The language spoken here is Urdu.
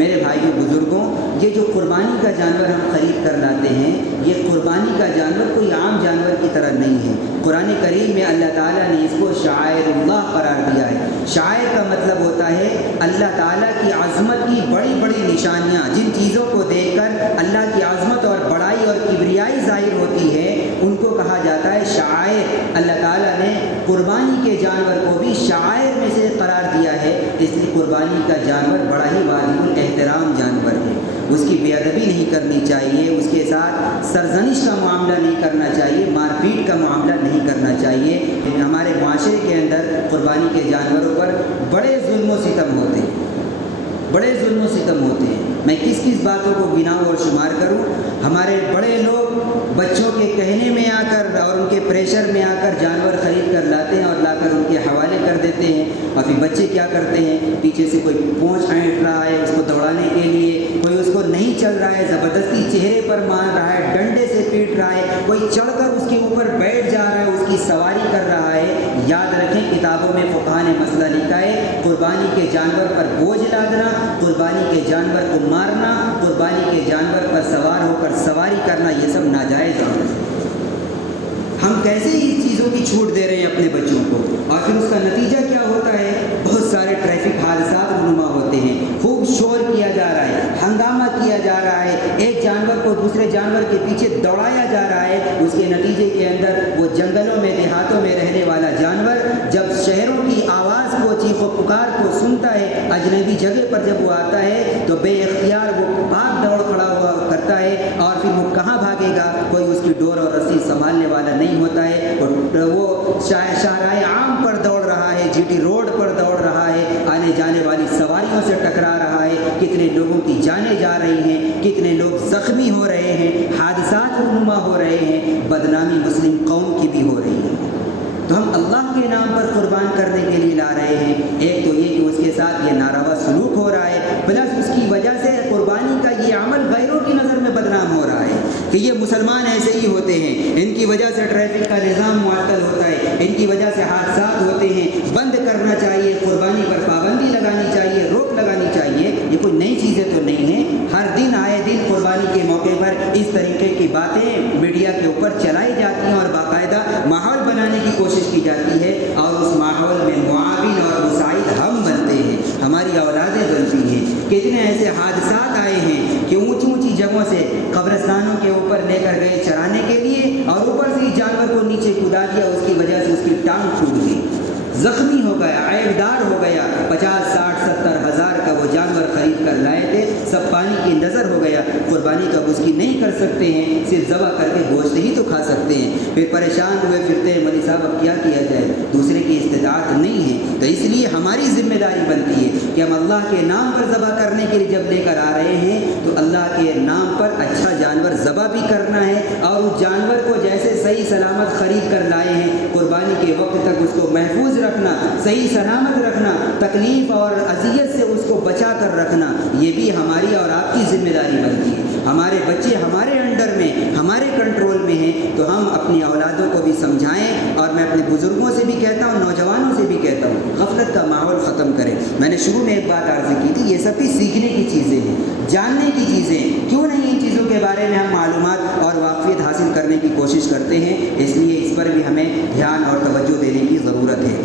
میرے بھائیوں بزرگوں، یہ جو قربانی کا جانور ہم خرید کر لاتے ہیں، یہ قربانی کا جانور کوئی عام جانور کی طرح نہیں ہے۔ قرآن کریم میں اللہ تعالیٰ نے اس کو شعائر اللہ قرار دیا ہے۔ شعائر کا مطلب ہوتا ہے اللہ تعالیٰ کی عظمت کی بڑی بڑی نشانیاں، جن چیزوں کو دیکھ کر اللہ کی عظمت اور بڑائی اور کبریائی ظاہر ہوتی ہے، ان کو کہا جاتا ہے شعائر۔ اللہ تعالیٰ نے قربانی کے جانور کو بھی شعائر میں سے قرار دیا ہے، اس لیے قربانی کا جانور بڑا ہی واجب الاحترام جانور ہے۔ اس کی بے ادبی نہیں کرنی چاہیے، اس کے ساتھ سرزنش کا معاملہ نہیں کرنا چاہیے، مار پیٹ کا معاملہ نہیں کرنا چاہیے۔ ہمارے معاشرے کے اندر قربانی کے جانوروں پر بڑے ظلم و ستم ہوتے ہیں، بڑے ظلم و ستم ہوتے ہیں۔ میں کس کس باتوں کو گناؤں اور شمار کروں؟ ہمارے بڑے لوگ بچوں کے کہنے میں آ کر اور ان کے پریشر میں آ کر جانور خرید کر لاتے ہیں اور لا کر ان کے حوالے کر دیتے ہیں، اور پھر بچے کیا کرتے ہیں، پیچھے سے کوئی پونچھ اینٹ رہا ہے اس کو دوڑانے کے لیے، کوئی اس کو نہیں چل رہا ہے زبردستی چہرے پر مار رہا ہے، ڈنڈے سے پیٹ رہا ہے، کوئی چڑھ کر اس کے اوپر بیٹھ جا رہا ہے، اس کی سواری کر رہا ہے۔ یاد رکھیں کتابوں میں فقہاء نے مسئلہ لکھا ہے، قربانی کے جانور پر بوجھ لادنا، قربانی کے جانور کو مارنا، قربانی کے جانور پر سوار ہو کر سواری کرنا، یہ سب ناجائز عمل ہے۔ ہم کیسے اس چیزوں کی چھوٹ دے رہے ہیں اپنے بچوں کو، اور پھر اس کا نتیجہ کیا ہوتا ہے؟ بہت سارے ٹریفک حادثات رونما ہوتے ہیں، خوب شور کیا جا رہا ہے، ہنگامہ کیا جا رہا ہے، ایک جانور کو دوسرے جانور کے پیچھے دوڑایا جا رہا ہے۔ اس کے نتیجے کے اندر وہ جنگلوں میں دیہاتوں میں رہنے والا جانور جب شہروں کی آواز کو، چیخ و پکار کو سنتا ہے، اجنبی جگہ پر جب وہ آتا ہے تو بے اختیار وہ بھاگ دوڑ کھڑا ہوا کرتا ہے، اور پھر وہ کہاں بھاگے گا؟ کوئی اس کی ڈور اور رسی سنبھالنے والا نہیں ہوتا ہے، وہ شاہراہ عام پر دوڑ رہا ہے، جی ٹی روڈ پر دوڑ رہا ہے، آنے جانے والی سواریوں سے ٹکرا رہا ہے، کتنے لوگوں کی جانیں جا رہی ہیں، کتنے لوگ زخمی ہو رہے ہیں، حادثات رونما ہو رہے ہیں، بدنامی مسلم قوم کی بھی ہو رہی ہے۔ تو ہم اللہ کے نام پر قربان کرنے کے لیے لا رہے ہیں۔ ایک تو یہ کہ اس کے ساتھ یہ ناروا سلوک ہو رہا ہے، پلس اس کی وجہ سے قربانی کا یہ عمل غیروں کی نظر میں بدنام ہو رہا ہے کہ یہ مسلمان ایسے ہی ہوتے ہیں، ان کی وجہ سے ٹریفک کا نظام معطل ہوتا ہے، ان کی وجہ سے حادثات ہوتے ہیں، بند کرنا چاہیے، قربانی پر پابندی لگانی چاہیے، روک لگانی چاہیے۔ یہ کوئی نئی چیزیں تو نہیں ہیں، ہر دن آئے دن قربانی کے موقع پر اس طریقے کی باتیں میڈیا کے اوپر چلائی جاتی ہیں، اور باقاعدہ ماحول بنانے کی کوشش کی جاتی ہے، اور اس ماحول میں معاون اور مساعد ہم بنتے ہیں، ہماری اولادیں بنتی ہیں۔ کتنے ایسے حادثات آئے ہیں کہ اونچی اونچی جگہوں سے قبرستانوں کے اوپر لے کر گئے چرانے کے لیے، اور اوپر سے جانور کو نیچے کدا دیا، اس کی وجہ سے اس کی ٹانگ ٹوٹ گئی، زخمی ہو گیا، عیبدار ہو گیا، 50 60 70 ہزار کا وہ جانور خرید کر لائے تھے، سب پانی کی نظر ہو گیا۔ قربانی تو اب اس کی نہیں کر سکتے ہیں، صرف ذبح کر کے گوشت ہی تو کھا سکتے ہیں، پھر پریشان ہوئے پھرتے ہیں مولوی صاحب اب کیا کیا جائے، دوسرے کی استطاعت نہیں ہے۔ تو اس لیے ہماری ذمہ داری بنتی ہے کہ ہم اللہ کے نام پر ذبح کرنے کے لیے جب لے کر آ رہے ہیں تو اللہ کے نام پر اچھا جانور ذبح بھی کرنا ہے، اور اس جانور کو جیسے صحیح سلامت خرید کر لائے ہیں، قربانی کے وقت تک اس کو محفوظ رکھنا، صحیح سلامت رکھنا، تکلیف اور اذیت سے اس کو بچا کر رکھنا، یہ بھی ہماری اور آپ کی ذمہ داری بنتی ہے۔ ہمارے بچے ہمارے انڈر میں، ہمارے کنٹرول میں ہیں، تو ہم اپنی اولادوں کو بھی سمجھائیں، اور میں اپنے بزرگوں سے بھی کہتا ہوں، نوجوانوں سے بھی کہتا ہوں، غفلت کا ماحول ختم کریں۔ میں نے شروع میں ایک بات عرض کی تھی، یہ سب بھی سیکھنے کی چیزیں ہیں، جاننے کی چیزیں، کیوں نہیں ان چیزوں کے بارے میں ہم معلومات اور واقفیت حاصل کرنے کی کوشش کرتے ہیں، اس لیے اس پر بھی ہمیں دھیان اور توجہ دینے کی ضرورت ہے۔